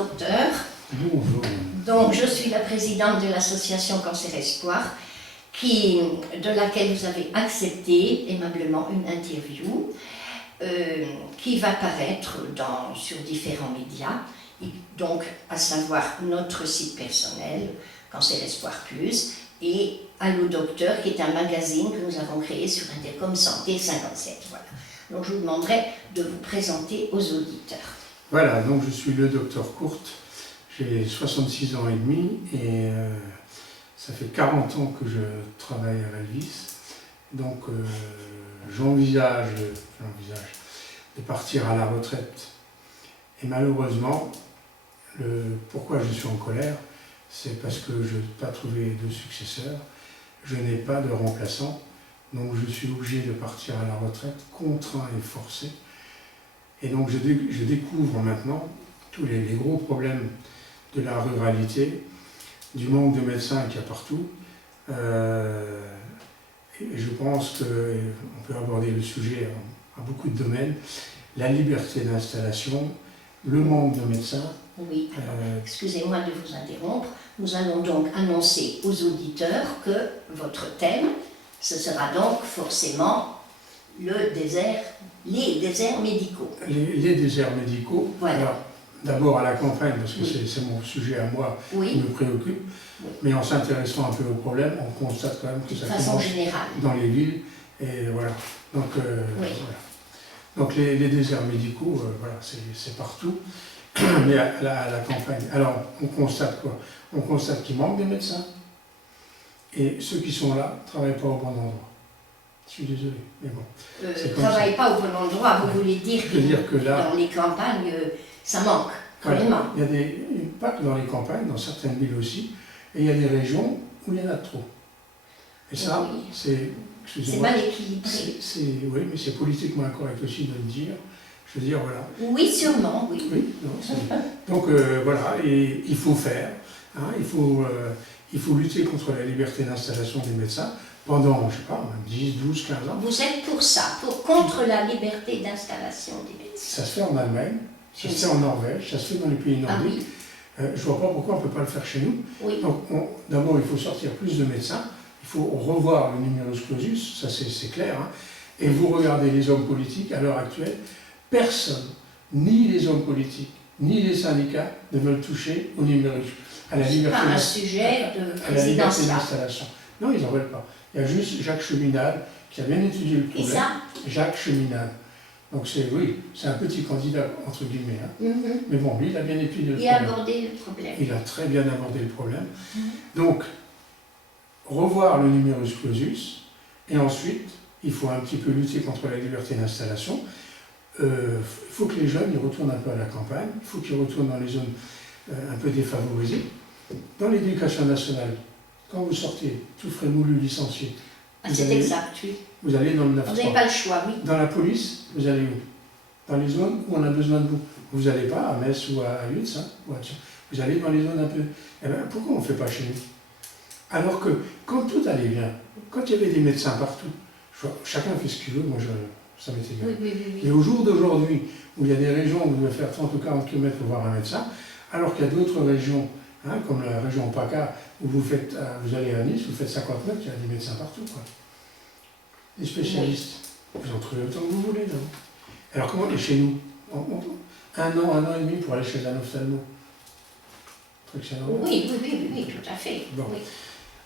docteur. Bonjour. Donc, je suis la présidente de l'association Cancer Espoir, de laquelle vous avez accepté aimablement une interview qui va paraître sur différents médias, donc à savoir notre site personnel, Cancer Espoir Plus, et Allo Docteur, qui est un magazine que nous avons créé sur Intercom Santé 57. Voilà. Donc je vous demanderai de vous présenter aux auditeurs. Voilà, donc je suis le docteur Courte, j'ai 66 ans et demi et ça fait 40 ans que je travaille à Valvis. Donc j'envisage de partir à la retraite. Et malheureusement, pourquoi je suis en colère, c'est parce que je n'ai pas trouvé de successeur, je n'ai pas de remplaçant, donc je suis obligé de partir à la retraite, contraint et forcé. Et donc je découvre maintenant tous les gros problèmes de la ruralité, du manque de médecins qu'il y a partout. Et je pense qu'on peut aborder le sujet à beaucoup de domaines. La liberté d'installation, le manque de médecins. Oui, excusez-moi de vous interrompre. Nous allons donc annoncer aux auditeurs que votre thème, ce sera donc forcément les déserts médicaux. Les déserts médicaux. Voilà. D'abord à la campagne, parce que c'est mon sujet à moi qui me préoccupe, mais en s'intéressant un peu au problème, on constate quand même que ça commence dans les villes, et voilà. Donc, voilà. Donc les déserts médicaux, voilà, c'est partout, mais à la campagne. Alors, on constate quoi? On constate qu'il manque des médecins, et ceux qui sont là ne travaillent pas au bon endroit. Je suis désolé, mais bon. Ne travaillent pas au bon endroit, vous voulez dire que là, dans les campagnes, ça manque, carrément. Il y a pas que dans les campagnes, dans certaines villes aussi, et il y a des régions où il y en a trop. Et ça, c'est mal équilibré. Oui, mais c'est politiquement incorrect aussi de le dire. Je veux dire, voilà. Oui, sûrement, oui. Donc, voilà, et il faut faire. Hein, il faut lutter contre la liberté d'installation des médecins pendant, je ne sais pas, 10, 12, 15 ans. Vous êtes pour ça, contre la liberté d'installation des médecins. Ça se fait en Allemagne, ça se fait en Norvège, ça se fait dans les pays nordiques. Je ne vois pas pourquoi on ne peut pas le faire chez nous. Oui. Donc, d'abord, il faut sortir plus de médecins. Il faut revoir le numerus clausus, ça c'est clair. Hein. Et vous regardez les hommes politiques, à l'heure actuelle, personne, ni les hommes politiques, ni les syndicats, ne veulent toucher au numerus, à la liberté pas un sujet de présidentiel. Non, ils n'en veulent pas. Il y a juste Jacques Cheminade qui a bien étudié le problème. Et ça? Jacques Cheminade. Donc c'est un petit candidat, entre guillemets. Hein. Mais bon, lui, il a bien étudié le problème. Il a abordé le problème. Il a très bien abordé le problème. Donc, revoir le numerus clausus, et ensuite, il faut un petit peu lutter contre la liberté d'installation. Il faut que les jeunes ils retournent un peu à la campagne, il faut qu'ils retournent dans les zones un peu défavorisées. Dans l'éducation nationale, quand vous sortez, tout frais moulu, licencié, c'est exact, oui. Vous allez dans le 9-3. Vous n'avez pas le choix, oui. Dans la police, vous allez où? Dans les zones où on a besoin de vous. Vous n'allez pas à Metz ou à Lutz, hein, vous allez dans les zones un peu... Eh bien, pourquoi on ne fait pas chez nous? Alors que, quand tout allait bien, quand il y avait des médecins partout, chacun fait ce qu'il veut, moi ça m'est égal. Oui. Et au jour d'aujourd'hui, où il y a des régions où vous devez faire 30 ou 40 km pour voir un médecin, alors qu'il y a d'autres régions, hein, comme la région PACA, où vous allez à Nice, vous faites 50 mètres, il y a des médecins partout. Quoi. Les spécialistes, vous en trouvez autant que vous voulez. Non? Alors comment on est chez nous? Un an et demi pour aller chez un ophtalmo. Oui, tout à fait. Bon. Oui.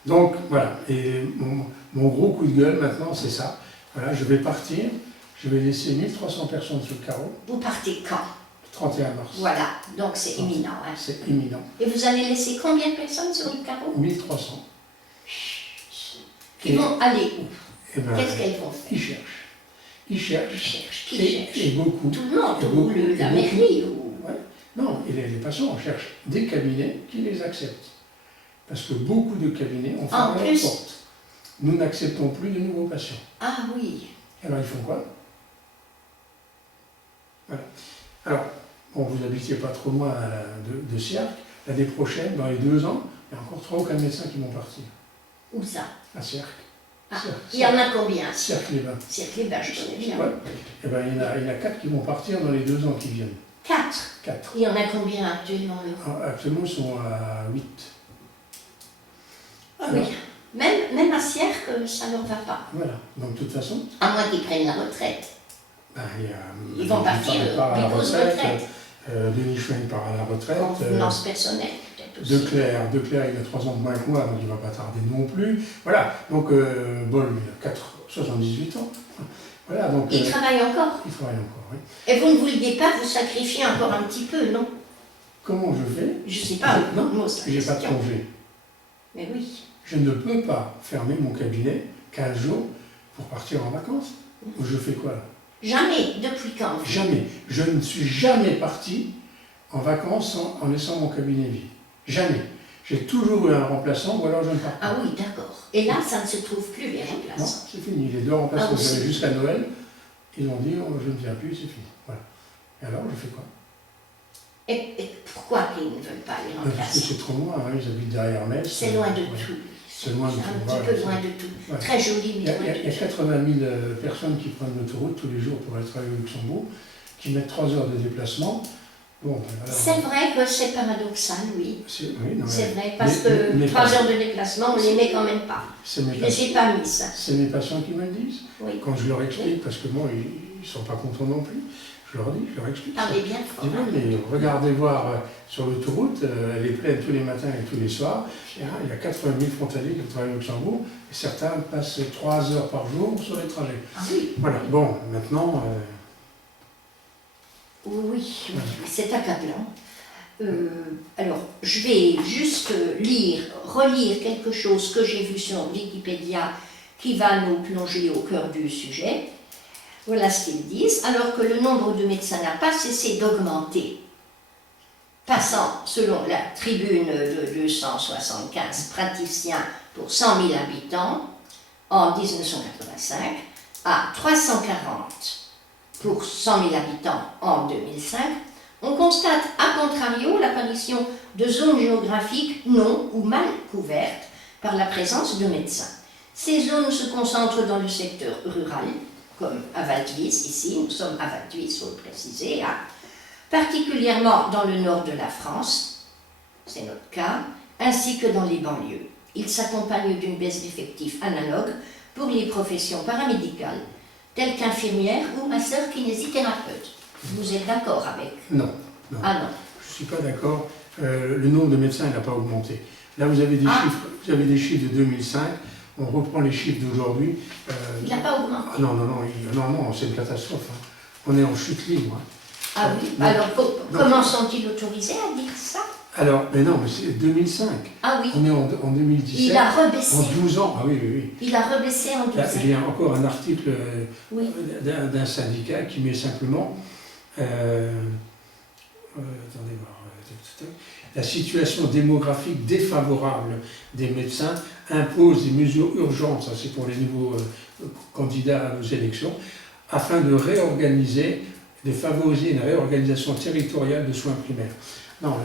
Donc voilà, et mon gros coup de gueule maintenant, c'est ça. Voilà, je vais partir, je vais laisser 1300 personnes sur le carreau. Vous partez quand? 31 mars. Voilà, donc c'est imminent. Hein. C'est imminent. Et vous allez laisser combien de personnes sur le carreau? 1300. Qui vont aller où? Qu'est-ce qu'elles vont faire? Ils cherchent. Qui cherche? Et beaucoup. Tout le monde, la mairie ou... Ouais. Non, et les patients cherchent des cabinets qui les acceptent. Parce que beaucoup de cabinets ont fermé leurs portes. Nous n'acceptons plus de nouveaux patients. Ah oui. Alors ils font quoi? Voilà. Alors, bon, vous n'habitiez pas trop loin de Sierck. L'année prochaine, dans les 2 ans, il y a encore 3 ou 4 médecins qui vont partir. Où ça? À Sierck. Ah, il y en a combien? Sierck-les-Bains. Sierck-les-Bains, je connais bien. Ouais. Eh ben, il y en a 4 qui vont partir dans les 2 ans qui viennent. 4. 4. Il y en a combien actuellement, Laurent? Actuellement, ils sont à 8. Ah oui. Même à Sierre, ça ne leur va pas. Voilà. Donc, de toute façon, À moins qu'ils prennent la retraite. ben, Ils vont partir du pause-retraite. Denis Schwenk part à la retraite. Convenance personnelle, peut-être aussi. De Clerc, il a 3 ans de moins que moi, donc il ne va pas tarder non plus. Voilà. Donc, Boll, il a 78 ans. Voilà, donc, Il travaille encore. il travaille encore, oui. Et vous ne vouliez pas vous sacrifier encore un petit peu, non? Comment je fais? Je ne sais pas. Non, c'est la j'ai pas de question. congé. Mais oui. Je ne peux pas fermer mon cabinet 15 jours pour partir en vacances. Je fais quoi là? Jamais. Depuis quand? Jamais. Je ne suis jamais parti en vacances en laissant mon cabinet vide. Jamais. J'ai toujours eu un remplaçant ou alors je ne pars pas. Ah oui, d'accord. Et là, ça ne se trouve plus, les Non, remplaçants. c'est fini. Les 2 remplaçants Ah, que j'avais aussi. jusqu'à Noël, ils ont dit oh, je ne viens plus, c'est fini. Voilà. Et alors, je fais quoi? Et pourquoi ils ne veulent pas les Parce que remplaçants? c'est trop loin, hein, ils habitent derrière Metz. C'est loin de Voilà. tout. C'est loin de C'est tout, un voilà, petit peu c'est- loin de tout. voilà. Très joli, Il mais y a, loin de il y a tout. 80 000 personnes qui prennent l'autoroute tous les jours pour aller travailler au Luxembourg, qui mettent 3 heures de déplacement. Bon, ben voilà. C'est vrai que c'est paradoxal, oui. Oui, non, C'est mais vrai, parce mais- que mais 3 pas- heures de déplacement, on ne les met quand même pas. c'est mes, Je ne patients, les ai pas mis, ça. c'est mes patients qui me le disent. Oui. Quand je leur explique, parce que bon, ils ne sont pas contents non plus, je leur dis, je leur explique. Parlez bien Je fort. dis, oui, mais regardez voir sur l'autoroute, elle est pleine tous les matins et tous les soirs. Il y a 80 000 frontaliers qui travaillent au Luxembourg, et certains passent 3 heures par jour sur les trajets. Ah oui. Voilà, bon, maintenant, Oui, oui, c'est accablant. Alors, je vais juste relire quelque chose que j'ai vu sur Wikipédia qui va nous plonger au cœur du sujet. Voilà ce qu'ils disent. Alors que le nombre de médecins n'a pas cessé d'augmenter, passant, selon la tribune, de 275 praticiens pour 100 000 habitants en 1985 à 340 pour 100 000 habitants en 2005, on constate à contrario l'apparition de zones géographiques non ou mal couvertes par la présence de médecins. Ces zones se concentrent dans le secteur rural, comme à Val-d'Huys, ici, nous sommes à Val-d'Huys, il faut le préciser, hein, particulièrement dans le nord de la France, c'est notre cas, ainsi que dans les banlieues. Il s'accompagne d'une baisse d'effectifs analogue pour les professions paramédicales, telles qu'infirmières ou masseurs-kinésithérapeutes. Vous êtes d'accord avec? non. Ah non. Je ne suis pas d'accord. Le nombre de médecins n'a pas augmenté. Là, vous avez des chiffres de 2005. On reprend les chiffres d'aujourd'hui. Il n'a pas augmenté. Ah non, c'est une catastrophe. Hein. On est en chute libre. Hein. Ah oui. Non. Alors, comment sont-ils autorisés à dire ça? Alors, mais non, mais c'est 2005. Ah oui. On est en 2017. Il a rebaissé. En 12 ans. Ah oui, oui, oui. Il a rebaissé en 12 Là, ans. j'ai encore un article Oui. d'un syndicat qui met simplement. Attendez voir. La situation démographique défavorable des médecins impose des mesures urgentes, ça c'est pour les nouveaux candidats à nos élections, afin de favoriser une réorganisation territoriale de soins primaires. Non,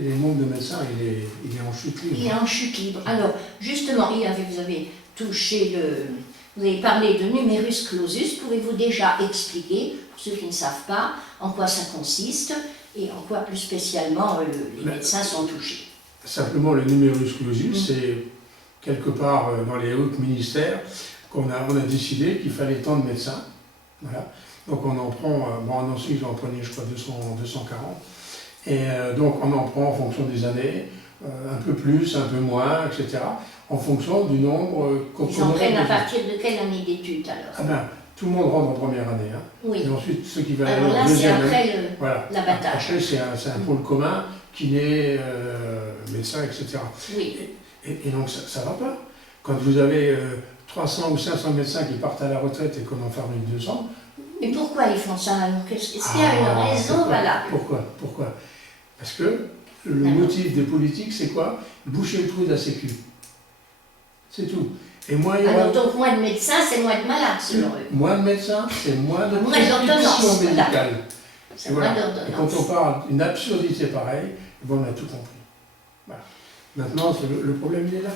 les nombres de médecins, il est en chute libre. Il est en chute libre. Alors, justement, vous avez touché vous avez parlé de numerus clausus. Pouvez-vous déjà expliquer, pour ceux qui ne savent pas, en quoi ça consiste et en quoi plus spécialement les médecins sont touchés? Simplement, le numerus clausus, c'est quelque part dans les hauts ministères on a décidé qu'il fallait tant de médecins. Voilà. Donc on en prend, en Nancy j'en prenais je crois 240. Et donc on en prend en fonction des années, un peu plus, un peu moins, etc. En fonction du nombre qu'on Ils en prennent à partir de quelle année d'études alors? Ah ben, tout le monde rentre en première année. Hein. Oui. Et ensuite, ceux qui veulent aller Alors en là, c'est deuxième année. après Voilà. l'abattage. Après, c'est un pôle commun, kiné, médecin, etc. Oui. Et donc, ça ne va pas. Quand vous avez 300 ou 500 médecins qui partent à la retraite et qu'on en ferme 200. Mais pourquoi ils font ça alors? Est-ce qu'il y a une raison valable? Pourquoi? Parce que le motif des politiques, c'est quoi? Boucher le trou de la Sécu. C'est tout. Et moins il y aura... Alors donc moins de médecins, c'est moins de malades selon eux. Moins de médecins, c'est moins de d'ordonnances, prescriptions médicales. voilà. C'est moins Et quand d'ordonnances. on parle d'une absurdité pareille, on a tout compris. Voilà. Maintenant, le problème il est là.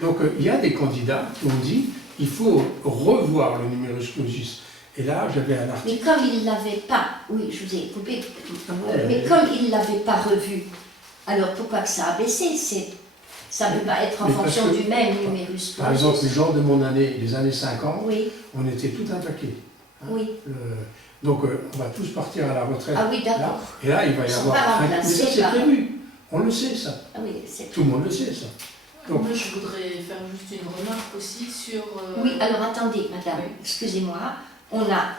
Donc il y a des candidats qui ont dit il faut revoir le numerus clausus. Et là, j'avais un Mais article. comme il ne l'avait pas, oui, je vous ai coupé, Ah bon, mais comme il ne l'avait pas revu, alors pourquoi que ça a baissé? Ça ne peut pas être en Mais parce fonction que, du même numerus Par exemple, les clausus. gens de mon année, les années 50, Oui, on était tout attaqués. oui. Donc, on va tous partir à la retraite. Ah oui, Là. d'accord. Et là, il va y Ils sont avoir. pas Mais remplacés ça, c'est par- prévu. On le sait, ça. Ah oui, c'est... Tout le monde le sait, ça. Donc- Moi, je voudrais faire juste une remarque aussi sur... Oui, alors attendez, madame, Oui. excusez-moi, on a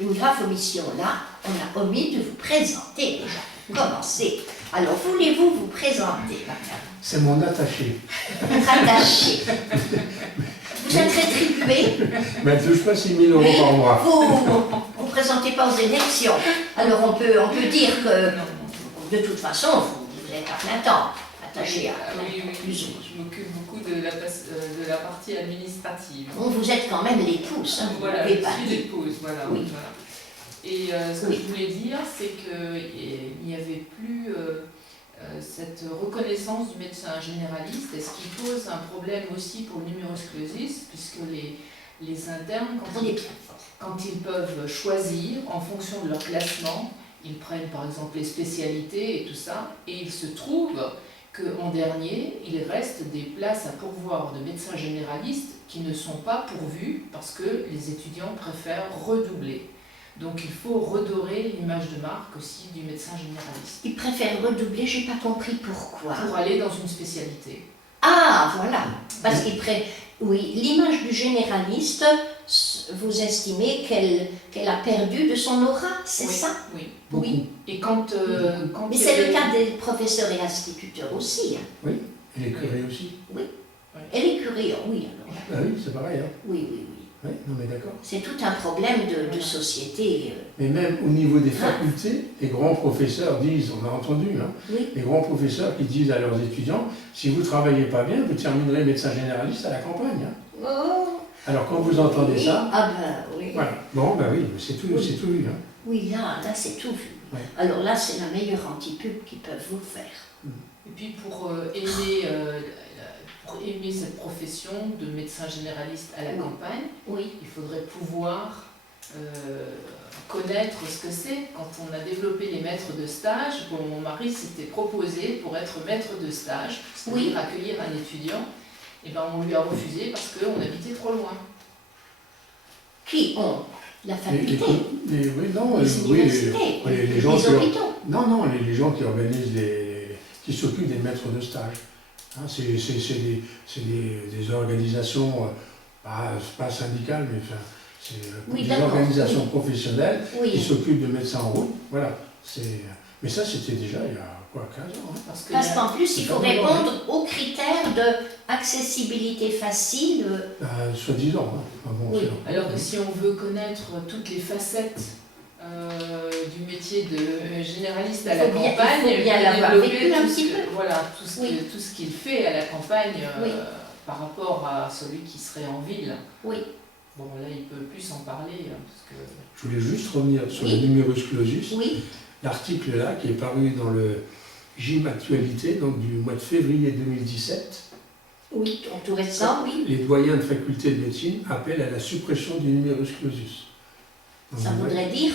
une grave omission là, on a omis de vous présenter déjà. Commencez. Alors, voulez-vous vous présenter, madame? C'est mon attaché. Votre attaché. Vous êtes rétribué? Mais elle ne touche pas 6 000 euros par mois. Vous ne présentez pas aux élections. Alors, on peut dire que, de toute façon, vous êtes à plein temps, attaché à Oui, oui, plus ou moins. je m'occupe beaucoup de la partie administrative. Bon, vous êtes quand même l'épouse, hein, vous Voilà, ne je pouvez pas suis dire. l'épouse, voilà. Oui. Voilà. Et ce que Oui. je voulais dire, c'est qu'il n'y avait plus cette reconnaissance du médecin généraliste, et ce qui pose un problème aussi pour le numerus clausus, puisque les internes, On est bien. quand ils peuvent choisir en fonction de leur classement, ils prennent par exemple les spécialités et tout ça, et il se trouve qu'en dernier, il reste des places à pourvoir de médecins généralistes qui ne sont pas pourvues parce que les étudiants préfèrent redoubler. Donc il faut redorer l'image de marque aussi du médecin généraliste Ils préfèrent redoubler, j'ai pas compris pourquoi. pour aller dans une spécialité. Ah, voilà. Parce qu'il oui, l'image du généraliste, vous estimez qu'elle a perdu de son aura, c'est Oui, ça? Oui. Beaucoup. Oui. Et quand Mais il y c'est le avait- cas des professeurs et instituteurs aussi. Hein. Et les curés aussi. Et les curés, oui, alors. Ah oui, c'est pareil. Hein. Oui, oui, oui. Oui, non mais d'accord. C'est tout un problème de société. Mais même au niveau des facultés, les grands professeurs disent, on a entendu, hein, Oui. les grands professeurs qui disent à leurs étudiants, si vous ne travaillez pas bien, vous terminerez médecin généraliste à la campagne. Hein. Oh, Alors quand vous entendez oui. ça, Ah ben oui. voilà. Bon, ben oui, c'est tout, Oui. c'est tout vu. Hein. Oui, là c'est tout vu. Ouais. Alors là, c'est la meilleure antipub qu'ils peuvent vous faire. Et puis pour aimer cette profession de médecin généraliste à la Oui. campagne, Oui. il faudrait pouvoir connaître ce que c'est. Quand on a développé les maîtres de stage, bon, mon mari s'était proposé pour être maître de stage, c'est-à-dire accueillir un étudiant, et ben on lui a refusé parce qu'on habitait trop loin. Qui ont la faculté, Oui, non, les oui, universités, les gens les qui hôpitaux. non, non, les gens qui organisent qui s'occupent des maîtres de stage. Hein, c'est des organisations, pas syndicales, mais enfin, c'est Oui, des d'accord, organisations oui. professionnelles qui Oui, s'occupent de médecins en route. Voilà. Mais ça, c'était déjà il y a 15 ans. Hein. parce qu'en plus, il c'est faut pas répondre aux critères d'accessibilité facile. Soi-disant. Hein. Enfin, bon, Oui. Alors que si on veut connaître toutes les facettes du métier de généraliste à la Il faut bien- campagne, il faut bien faut l'avoir développer vécu un tout petit ce que- peu. voilà, Oui. tout ce qu'il fait à la campagne Oui. par rapport à celui qui serait en ville. Oui, Bon, là, il peut plus en parler, hein, parce que... Je voulais juste revenir sur Oui. le numerus clausus. oui, L'article là, qui est paru dans le Gym Actualité, donc du mois de février 2017, oui, tout récent, oui. les doyens de faculté de médecine appellent à la suppression du numerus clausus. Donc, Ça vous voyez, voudrait dire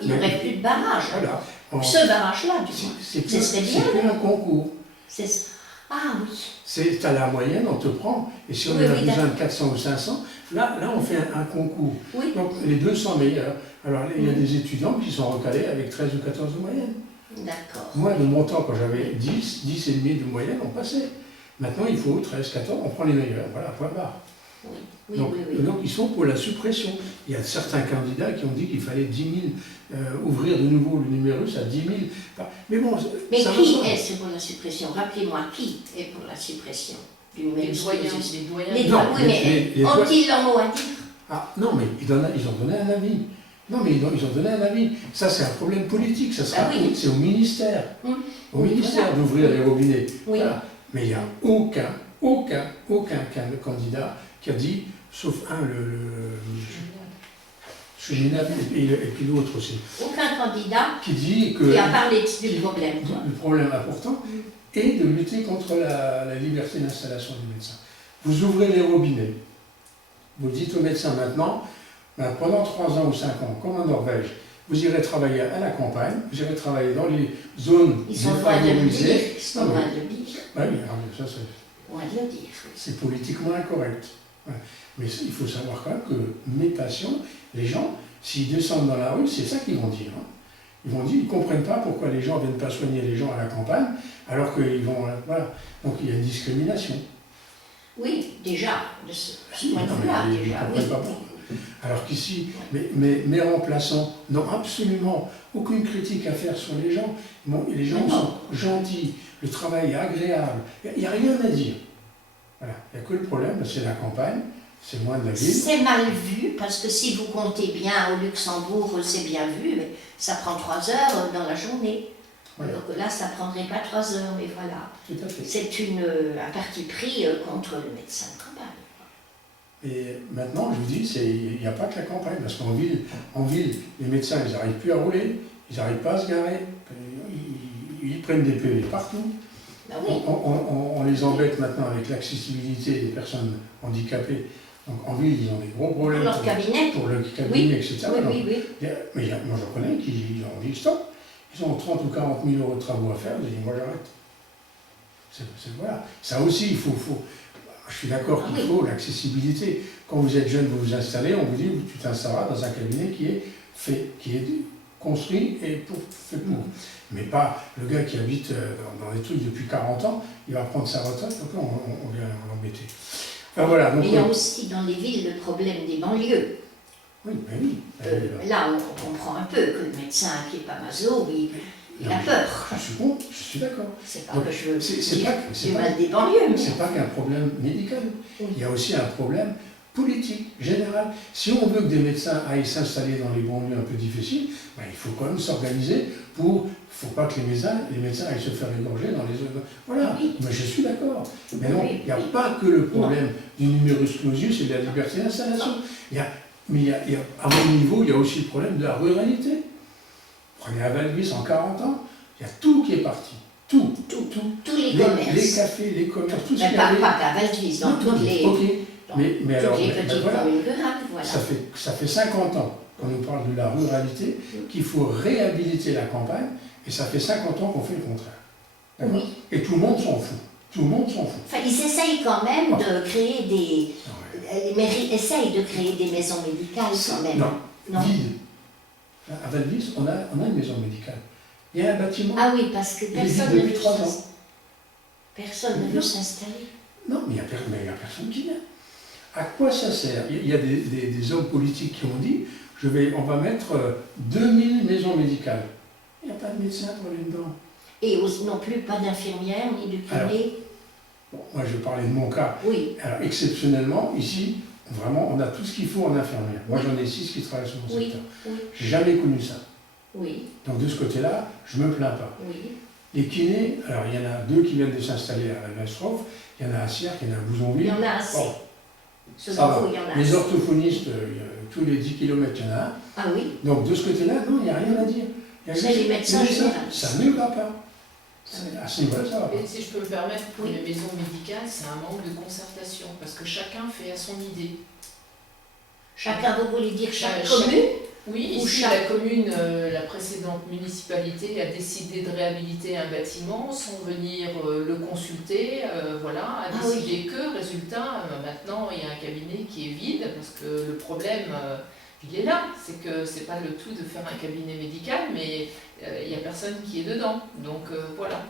qu'il n'y aurait plus de barrage. Voilà. Ce barrage-là, du moins. C'est Ce serait bien. plus un concours. Ah oui, C'est à la moyenne, on te prend, et si on Oui, en a oui, besoin de 400 ou 500, là on fait un concours. oui, Donc les 200 meilleurs. Alors il y a des étudiants qui sont recalés avec 13 ou 14 de moyenne. d'accord. Moi, de mon temps, quand j'avais 10 et demi de moyenne, on passait. Maintenant, il faut 13, 14, on prend les meilleurs. Voilà, point barre. Oui, oui, donc, oui, oui. donc, ils sont pour la suppression. Il y a certains candidats qui ont dit qu'il fallait 10 000, ouvrir de nouveau le numérus à 10 000. Mais bon, Mais ça qui va pas. est pour la suppression? Rappelez-moi, qui est pour la suppression du Les numerus doyens, clausus? les doyens... Les Non, doyens, oui, mais les ont-ils leur mot à dire? Ah, non, mais ils ont donné un avis. Non, mais ils ont donné un avis. Ça, c'est un problème politique. Ça sera, Ah oui. c'est au ministère. Hum. Au Oui, ministère voilà. d'ouvrir les robinets. Oui. Voilà. Mais il n'y a aucun candidat qui a dit, sauf un, Génial, et puis l'autre aussi, Aucun candidat qui dit que qui a parlé du problème. quoi. le problème important est de lutter contre la liberté d'installation du médecin. Vous ouvrez les robinets, vous dites au médecin maintenant, Ben, pendant 3 ans ou 5 ans, comme en Norvège, vous irez travailler à la campagne, vous irez travailler dans les zones Ils sont loin de le dire. défavorisées. Ils sont loin de le dire. Ben oui, alors, ça c'est... Loin de le dire. C'est politiquement incorrect. Ouais. Mais il faut savoir quand même que mes patients, les gens, s'ils descendent dans la rue, c'est ça qu'ils vont dire. Hein. Ils vont dire, ils ne comprennent pas pourquoi les gens ne viennent pas soigner les gens à la campagne, alors qu'ils vont... Voilà. Donc il y a une discrimination. Oui, déjà, de ce Oui, point de non, vue-là, mais ils déjà, ne oui. comprennent pas. Alors qu'ici, mes remplaçants n'ont absolument aucune critique à faire sur les gens. Bon, les gens sont gentils, le travail est agréable, il n'y a rien à dire. Voilà. Il n'y a que le problème, c'est la campagne, c'est loin de la ville. C'est mal vu, parce que si vous comptez bien au Luxembourg, c'est bien vu, mais ça prend 3 heures dans la journée. Voilà. Alors que là, ça ne prendrait pas 3 heures, mais voilà. Tout à fait. C'est un parti pris contre le médecin de campagne. Et maintenant, je vous dis, il n'y a pas que la campagne, parce qu'en ville, les médecins, ils n'arrivent plus à rouler, ils n'arrivent pas à se garer, ils prennent des PV partout. Ben oui. On les embête maintenant avec l'accessibilité des personnes handicapées. Donc en ville, ils ont des gros problèmes Pour leur cabinet. pour le cabinet, Oui. etc. Oui, Donc, oui, oui. mais moi, j'en connais qui ont dit stop. Ils ont 30 ou 40 000 euros de travaux à faire. Ils disent, moi, j'arrête. Voilà. Ça aussi, il faut. Je suis d'accord qu'il faut l'accessibilité. Quand vous êtes jeune, vous vous installez, on vous dit, tu t'installeras dans un cabinet qui est fait, qui est construit et fait pour. Mais pas le gars qui habite dans des trucs depuis 40 ans, il va prendre sa retraite, donc là, on vient l'embêter. Enfin, voilà, donc, Mais il y a aussi dans les villes le problème des banlieues. oui, ben oui. Là, on comprend un peu que le médecin qui n'est pas maso, il a peur. Je suis d'accord. C'est pas Donc, que je veux c'est dire pas- du mal des banlieues, mais C'est pas qu'un problème médical, Oui. il y a aussi un problème politique, général. Si on veut que des médecins aillent s'installer dans les banlieues un peu difficiles, ben, il faut quand même s'organiser pour... Il ne faut pas que les médecins aillent se faire égorger dans les zones... Voilà, Oui. mais je suis d'accord. Mais non, Oui, il n'y a oui. pas que le problème du numerus clausus et de la liberté d'installation. Mais à mon niveau, il y a aussi le problème de la ruralité. Prenez à Valvis en 40 ans, il y a tout qui est parti. Tout. tous les commerces. Les cafés, les commerces, tout ce Mais qu'il y pas avait. qu'à Valvis, dans toutes les, Ok, dans mais alors, toutes les ben petites voilà. communes rurales, voilà. Ça fait 50 ans qu'on nous parle de la ruralité, qu'il faut réhabiliter la campagne, et ça fait 50 ans qu'on fait le contraire. D'accord. Oui. Et tout le monde s'en fout. Tout le monde s'en fout. Enfin, ils essayent quand même de créer des... Ah ouais. Les mairies essayent de créer des maisons médicales quand même. Non, vide. À Valvis, on a une maison médicale. Il y a un bâtiment. Ah oui, parce que Il est vide personne ne depuis veut 3 ans. Personne ne veut s'installer. Non, mais il n'y a personne qui vient. À quoi ça sert? Il y a des hommes politiques qui ont dit, on va mettre 2000 maisons médicales. Il n'y a pas de médecin pour aller dedans. Et non plus pas d'infirmière ni de Alors, kiné. Bon, moi, je vais parler de mon cas. Oui, Alors, exceptionnellement, ici, vraiment, on a tout ce qu'il faut en infirmière. Moi, j'en ai 6 qui travaillent sur mon oui, secteur. oui, J'ai jamais connu ça. oui, Donc, de ce côté-là, je ne me plains pas. oui. Les kinés, alors, il y en a 2 qui viennent de s'installer à Valstrophe, il y en a à Sierre, il y en a à Il Bouzonville. y en a assez. Bon, Selon ça va. vous, il y en a Les assez. orthophonistes, tous les 10 km, il y en a un. Ah oui, Donc, de ce côté-là, non, il n'y a rien à dire. Il y a C'est juste- les médecins mais ça, généralistes. ça ne va pas. À ce niveau-là, ça va pas. Et si je peux me permettre, pour Oui. les maisons médicales, c'est un manque de concertation, parce que chacun fait à son idée. chacun, vous voulez dire chaque Chaque- commune? Oui, Ou ici, chaque- la commune, la précédente municipalité a décidé de réhabiliter un bâtiment sans venir le consulter, voilà, a Ah décidé que, résultat, maintenant, il y a un cabinet qui est vide, parce que le problème, il est là, c'est que c'est pas le tout de faire un cabinet médical, mais il n'y a personne qui est dedans, donc voilà.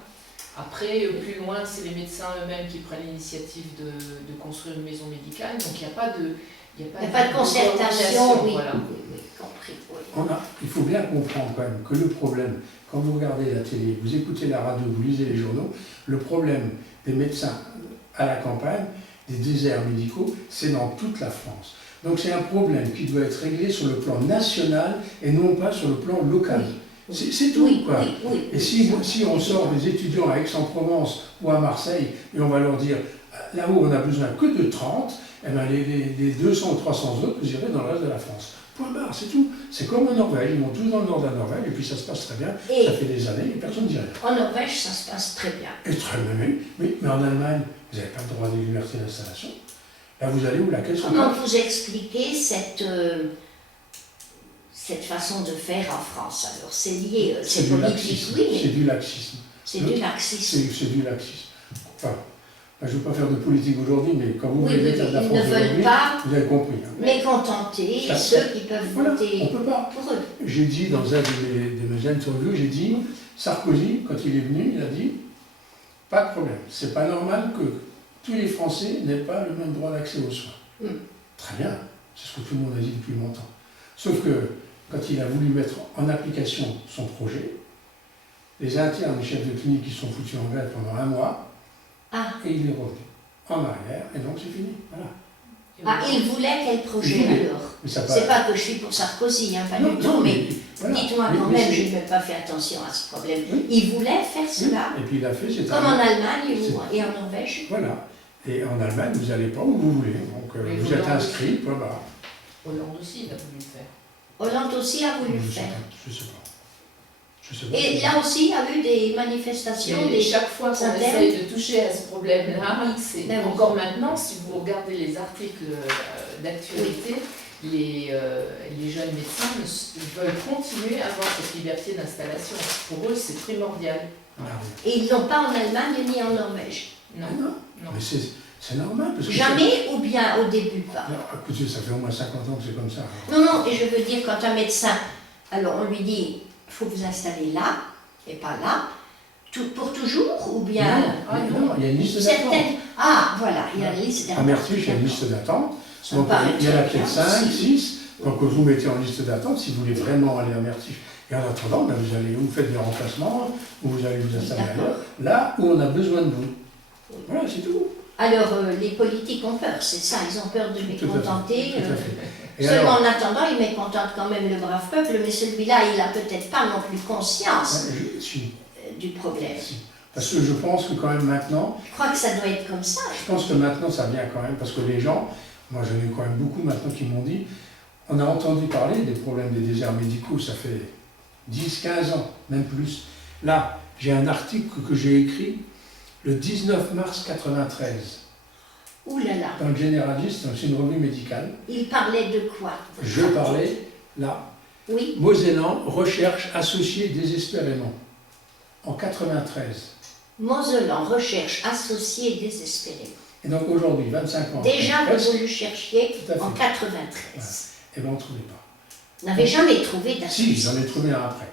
Après, plus loin, c'est les médecins eux-mêmes qui prennent l'initiative de construire une maison médicale, donc il n'y a pas de... Il n'y a pas de concertation, oui. Voilà. Oui, compris. Oui. Il faut bien comprendre quand même que le problème, quand vous regardez la télé, vous écoutez la radio, vous lisez les journaux, le problème des médecins à la campagne, des déserts médicaux, c'est dans toute la France. Donc c'est un problème qui doit être réglé sur le plan national et non pas sur le plan local. Oui. C'est tout, Oui, quoi. oui, oui. Et si on sort des étudiants à Aix-en-Provence ou à Marseille et on va leur dire, là-haut on a besoin que de 30, eh ben les 200 ou 300 autres, vous irez dans le reste de la France. Point barre, c'est tout. C'est comme en Norvège, ils vont tous dans le nord de la Norvège et puis ça se passe très bien. Et Ça fait des années et personne ne dit rien. en Norvège, ça se passe très bien. Et très bien, mais en Allemagne, vous n'avez pas le droit de liberté d'installation. Là, vous allez où? Laquelle sont Comment vous expliquez cette cette façon de faire en France. Alors c'est lié, c'est du politique, laxisme. oui, C'est mais du laxisme. c'est du laxisme. C'est du laxisme. Enfin, je ne veux pas faire de politique aujourd'hui, mais quand vous Oui, voyez oui, l'état de la ils France ne veulent aujourd'hui, pas vous avez compris. Hein. mécontenter Ça- ceux qui peuvent Voilà, voter on ne peut pas. pour eux. J'ai dit dans un de mes interviews, j'ai dit, Sarkozy, quand il est venu, il a dit, pas de problème, c'est pas normal que tous les Français n'aient pas le même droit d'accès aux soins. Mm. Très bien, c'est ce que tout le monde a dit depuis longtemps. Sauf que quand il a voulu mettre en application son projet, les internes, les chefs de clinique, qui sont foutus en grève pendant 1 mois, Ah, et il est revenu en arrière, et donc c'est fini. Voilà. ah, il voulait quel projet Il voulait. alors? Mais ça C'est pas que je suis pour Sarkozy, hein, pas Non, du non, tout, mais voilà. dites-moi Mais- quand mais même, c'est- je n'ai même pas fait attention à ce problème. Oui. Il voulait faire cela, Et puis il a fait, c'est comme en Allemagne et en Norvège. Voilà. Et en Allemagne, vous n'allez pas où vous voulez. Donc Mais vous vous êtes l'en- inscrit, point barre. Hollande aussi, il a voulu le faire. Hollande aussi a voulu le Je sais faire. pas. Je sais pas. Je sais pas. Et là aussi, il y a eu des manifestations, Et des... chaque fois qu'on internes. essaye de toucher à ce problème-là, c'est Ben oui. encore maintenant, si vous regardez les articles d'actualité, les jeunes médecins veulent continuer à avoir cette liberté d'installation. Pour eux, c'est primordial. Ah, oui. Et ils l'ont pas en Allemagne ni en Norvège. Non, Ah, non. non. Mais c'est normal. Parce que Jamais ou bien au début pas. Alors, écoutez, ça fait au moins 50 ans que c'est comme ça. Non, non, et je veux dire, quand un médecin, alors on lui dit, il faut vous installer là et pas là, pour toujours ou bien... Non, il y a une liste d'attente. Certaines... Ah, voilà, il y a une liste d'attente. À Mertruch, il y a une liste d'attente. Ça Donc, paraît il y en a très peut-être bien 5, aussi. 6. Donc, vous mettez en liste d'attente si vous voulez vraiment aller à Mertruch. Et en attendant, ben, vous faites des remplacements, ou vous allez vous installer D'accord. ailleurs, là où on a besoin de vous. Voilà, c'est tout. Alors, les politiques ont peur, c'est ça, ils ont peur de Tout à fait, mécontenter. tout à fait. Et Seulement alors, en attendant, ils mécontentent quand même le brave peuple, mais celui-là, il n'a peut-être pas non plus conscience si, du problème. si. Parce que je pense que quand même maintenant, Je crois que ça doit être comme ça. je pense que maintenant ça vient quand même, parce que les gens, moi j'en ai eu quand même beaucoup maintenant qui m'ont dit, on a entendu parler des problèmes des déserts médicaux, ça fait 10, 15 ans, même plus. Là, j'ai un article que j'ai écrit le 19 mars 93, Ouh là là, dans le Généraliste, c'est une revue médicale. il parlait de quoi? Je parlais, là, Oui, Mosellan recherche associé désespérément, en 93. Mosellan, recherche associée désespérée. Et donc aujourd'hui, 25 ans. Déjà après, que vous le cherchiez Tout à fait. en 93. et bien on ne trouvait pas. Vous n'avez jamais trouvé Si, d'associé? j'en ai trouvé un après.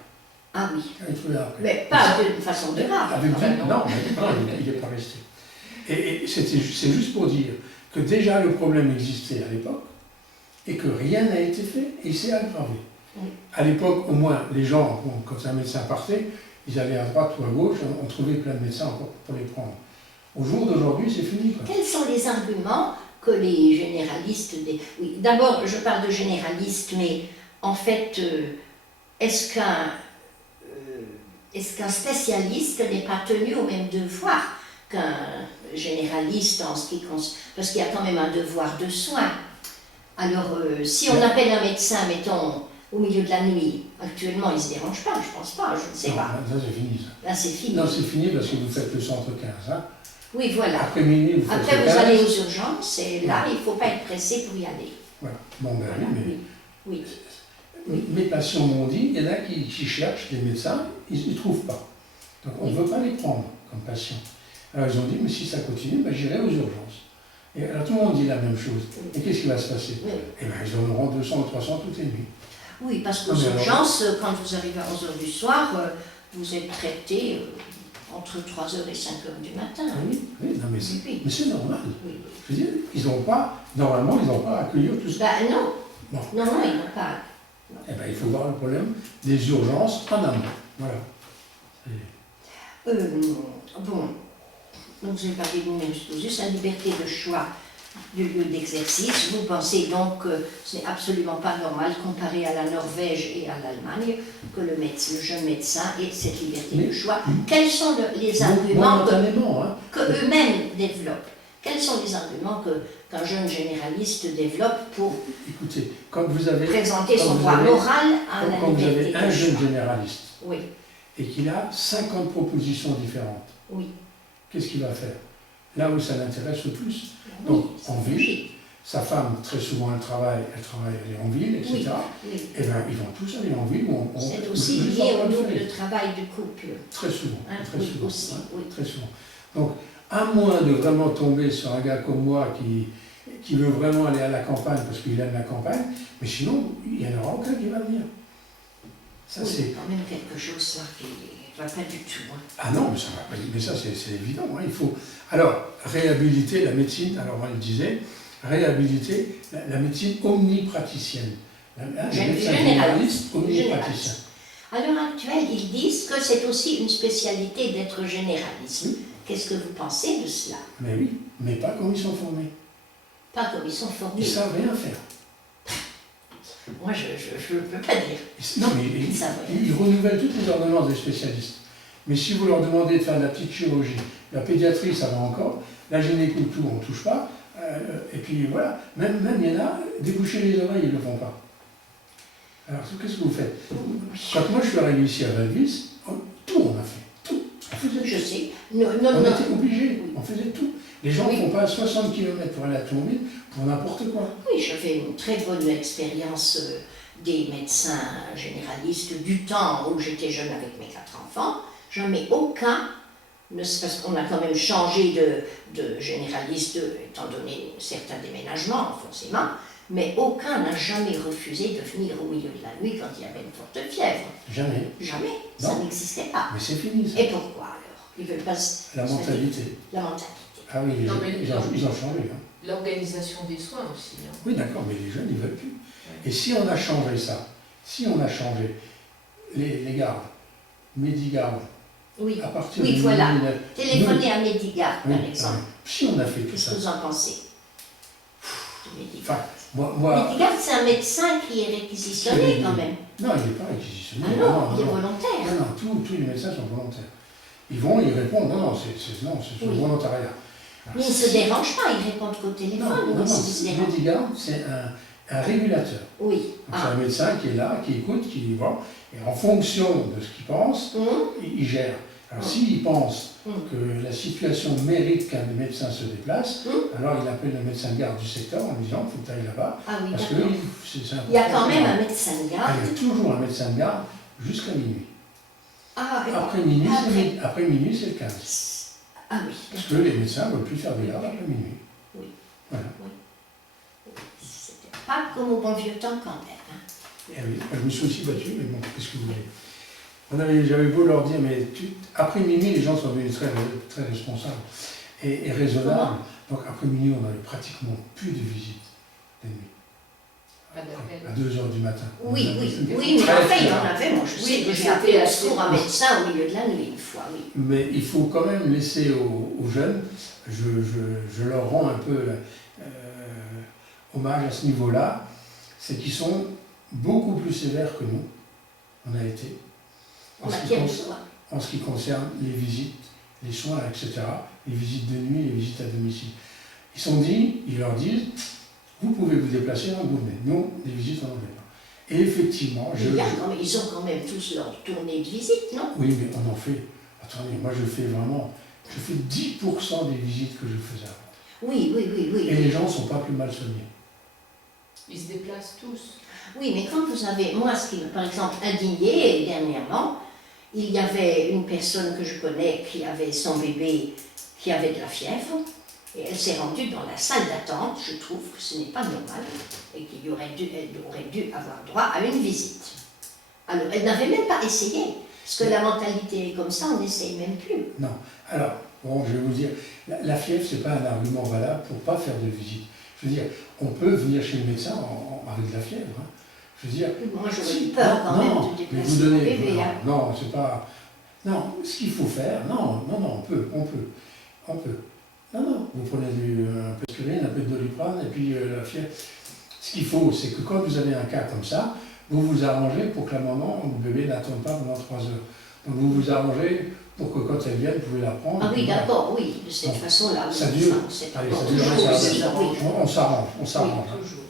Ah oui, J'en ai trouvé un après. mais pas d'une façon de grave. Avec Ah ben non. non, il n'est pas resté. Et c'est juste pour dire que déjà le problème existait à l'époque et que rien n'a été fait et il s'est aggravé. Oui. À l'époque, au moins, les gens, bon, quand un médecin partait, ils allaient à droite ou à gauche, on trouvait plein de médecins encore pour les prendre. Au jour d'aujourd'hui, c'est fini. Quoi. Quels sont les arguments que les généralistes... Oui, d'abord, je parle de généralistes, mais en fait, est-ce qu'un spécialiste n'est pas tenu au même devoir qu'un généraliste en ce qui concerne... Parce qu'il y a quand même un devoir de soins. Alors, si on appelle un médecin, mettons, au milieu de la nuit, actuellement, il ne se dérange pas, je ne pense pas, je ne sais Non, pas. ça c'est fini. Ça. Là, c'est fini. Non, c'est fini parce que vous faites le centre 15. Hein. Oui, voilà. Après minuit, vous faites Après, le vous 15. allez aux urgences, et là, il ne faut pas être pressé pour y aller. Voilà. Bon, ben Voilà, oui, mais oui. Oui. mes patients m'ont dit, il y en a qui cherchent des médecins, ils ne trouvent pas. Donc on ne veut pas les prendre comme patients. Alors ils ont dit, mais si ça continue, ben, j'irai aux urgences. Et alors tout le monde dit la même chose. Et qu'est-ce qui va se passer? Oui. Eh bien, ils en auront 200 ou 300 toutes les nuits. Oui, parce qu'aux Non, mais alors- urgences, quand vous arrivez à 11h du soir, vous êtes traité entre 3h et 5h du matin. Oui, oui, non, mais Oui. c'est normal. Oui. Je veux dire, ils n'ont pas, normalement, ils n'ont pas à accueillir tout ça. Ben non, Bon. non, non, il n'a pas. Eh bien, il faut voir le problème des urgences en amont. Voilà. Et- Bon, donc j'ai parlé de numerus clausus, la liberté de choix du lieu d'exercice. Vous pensez donc que ce n'est absolument pas normal, comparé à la Norvège et à l'Allemagne, que le jeune médecin ait cette liberté de choix. Quels sont les arguments Momentanément, hein. qu'eux-mêmes développent? Quels sont les arguments qu'un jeune généraliste développe pour Écoutez, quand vous avez, présenter quand son vous droit avez- moral à la quand vous liberté avez un de jeune choix? généraliste Oui, et qu'il a 50 propositions différentes, oui. qu'est-ce qu'il va faire? Là où ça l'intéresse le plus. Oui, Donc, c'est en vue, logique. sa femme, très souvent, elle est en ville, etc. Oui, oui. Et bien, ils vont tous aller en ville. C'est aussi lié au double travail du couple. Très souvent. Hein, Très oui, souvent, aussi, hein, oui. très souvent. Donc, à moins de vraiment tomber sur un gars comme moi qui veut vraiment aller à la campagne parce qu'il aime la campagne, mais sinon, il n'y en aura aucun qui va venir. Ça, Oui, c'est... quand même quelque chose là qui ne va pas du tout. Hein. Ah non, mais ça va pas. Mais ça, c'est évident. Hein, il faut... Alors, réhabiliter la médecine, alors on le disait, réhabiliter la médecine omnipraticienne. Les médecins généralistes omnipraticiens. À l'heure actuelle, ils disent que c'est aussi une spécialité d'être généraliste. Oui. Qu'est-ce que vous pensez de cela? Mais oui, mais pas comme ils sont formés. Pas comme ils sont formés. Ils savent rien faire. Moi, je ne peux pas dire. Non, mais ils renouvellent toutes les ordonnances des spécialistes. Mais si vous leur demandez de faire de la petite chirurgie, la pédiatrie, ça va encore, la gynéco, tout, on ne touche pas, et puis voilà, même il y en a, déboucher les oreilles, ils ne le font pas. Alors, qu'est-ce que vous faites? Quand moi je suis arrivé ici à Valvis, tout on a fait, tout. Je sais. On était obligés, on faisait tout. Les gens ne font pas 60 km pour aller à Tournville pour n'importe quoi. Oui, j'avais une très bonne expérience des médecins généralistes du temps où j'étais jeune avec mes 4 enfants. Jamais aucun, parce qu'on a quand même changé de généraliste étant donné certains déménagements, forcément, mais aucun n'a jamais refusé de venir au milieu de la nuit quand il y avait une forte fièvre. Jamais. Jamais, Non. ça n'existait pas. Mais c'est fini ça. Et pourquoi alors? Ils veulent pas. La mentalité. La mentalité. Ah oui, Non, mais ils ont changé. Hein. L'organisation des soins aussi. Hein. Oui, d'accord, mais les jeunes, ils ne veulent plus. Et si on a changé ça, si on a changé les gardes, Medigarde, Oui, à partir oui, de voilà. 2009, Téléphoner à Medigarde, oui, par exemple. si on a fait tout Qu'est-ce ça, que vous en pensez? enfin, moi Medigarde, c'est un médecin qui est réquisitionné quand même. non, il n'est pas réquisitionné. Ah non, il est volontaire. Non, tous les médecins sont volontaires. Ils vont, ils répondent, non, c'est Oui. volontariat. Alors, Mais ils ne se dérangent pas, ils répondent qu'au téléphone. non, ou s'ils se dérangent. Medigarde, c'est un régulateur. Oui. Donc, Ah. c'est un médecin qui est là, qui écoute, qui voit, et en fonction de ce qu'il pense, il gère. Alors s'il pense que la situation mérite qu'un médecin se déplace, alors il appelle le médecin de garde du secteur en lui disant il faut que tu ailles là-bas, Ah oui, parce que d'accord. c'est important. Il y a quand même un médecin de garde. Il y a toujours un médecin de garde jusqu'à minuit. Ah, Après minuit, c'est le 15. Ah oui. Parce que les médecins ne veulent plus faire de garde après minuit. Oui. Voilà. C'était pas comme au bon vieux temps quand même. Hein. Et oui, je me suis aussi battu, mais bon, qu'est-ce que vous voulez. J'avais beau leur dire, mais après minuit, les gens sont devenus très, très responsables et raisonnables. Donc après minuit, on n'avait pratiquement plus de visites la nuit. À 2h du matin. Oui, mais enfin, il y en avait, moi je sais que j'ai appelé au secours un médecin au milieu de la nuit une fois, oui. Mais il faut quand même laisser aux jeunes, je leur rends un peu hommage à ce niveau-là, c'est qu'ils sont beaucoup plus sévères que nous, on a été, en ce qui concerne les visites, les soins, etc., les visites de nuit, les visites à domicile. Ils leur disent, vous pouvez vous déplacer, donc vous venez. Nous, des visites, on n'en fait pas. Et effectivement, ils ont quand même tous leur tournée de visite, non? Oui, mais on en fait. Attendez, moi je fais 10% des visites que je faisais avant. Oui. Et les gens ne sont pas plus mal soignés. Ils se déplacent tous. Oui, mais quand vous avez, moi, ce qui m'a par exemple indigné dernièrement, il y avait une personne que je connais qui avait son bébé qui avait de la fièvre, et elle s'est rendue dans la salle d'attente. Je trouve que ce n'est pas normal, et qu'elle aurait dû avoir droit à une visite. Alors, elle n'avait même pas essayé, parce que la mentalité est comme ça, on n'essaye même plus. Non. Alors, bon, je vais vous dire, la fièvre, ce n'est pas un argument valable pour ne pas faire de visite. Je veux dire, on peut venir chez le médecin avec de la fièvre. Hein. Je veux dire... Moi, j'aurais eu peur quand même de déplacer mon bébé. Non, c'est pas... Non, ce qu'il faut faire, on peut. Non, vous prenez un peu d'aspirine, un peu de Doliprane, et puis la fièvre. Ce qu'il faut, c'est que quand vous avez un cas comme ça, vous vous arrangez pour que la maman ou le bébé n'attende pas pendant 3 heures. Donc vous vous arrangez pour que quand elle vienne, vous pouvez la prendre. Ah oui, d'accord, oui, de cette façon-là. Ça dure. On s'arrange. Oui, toujours.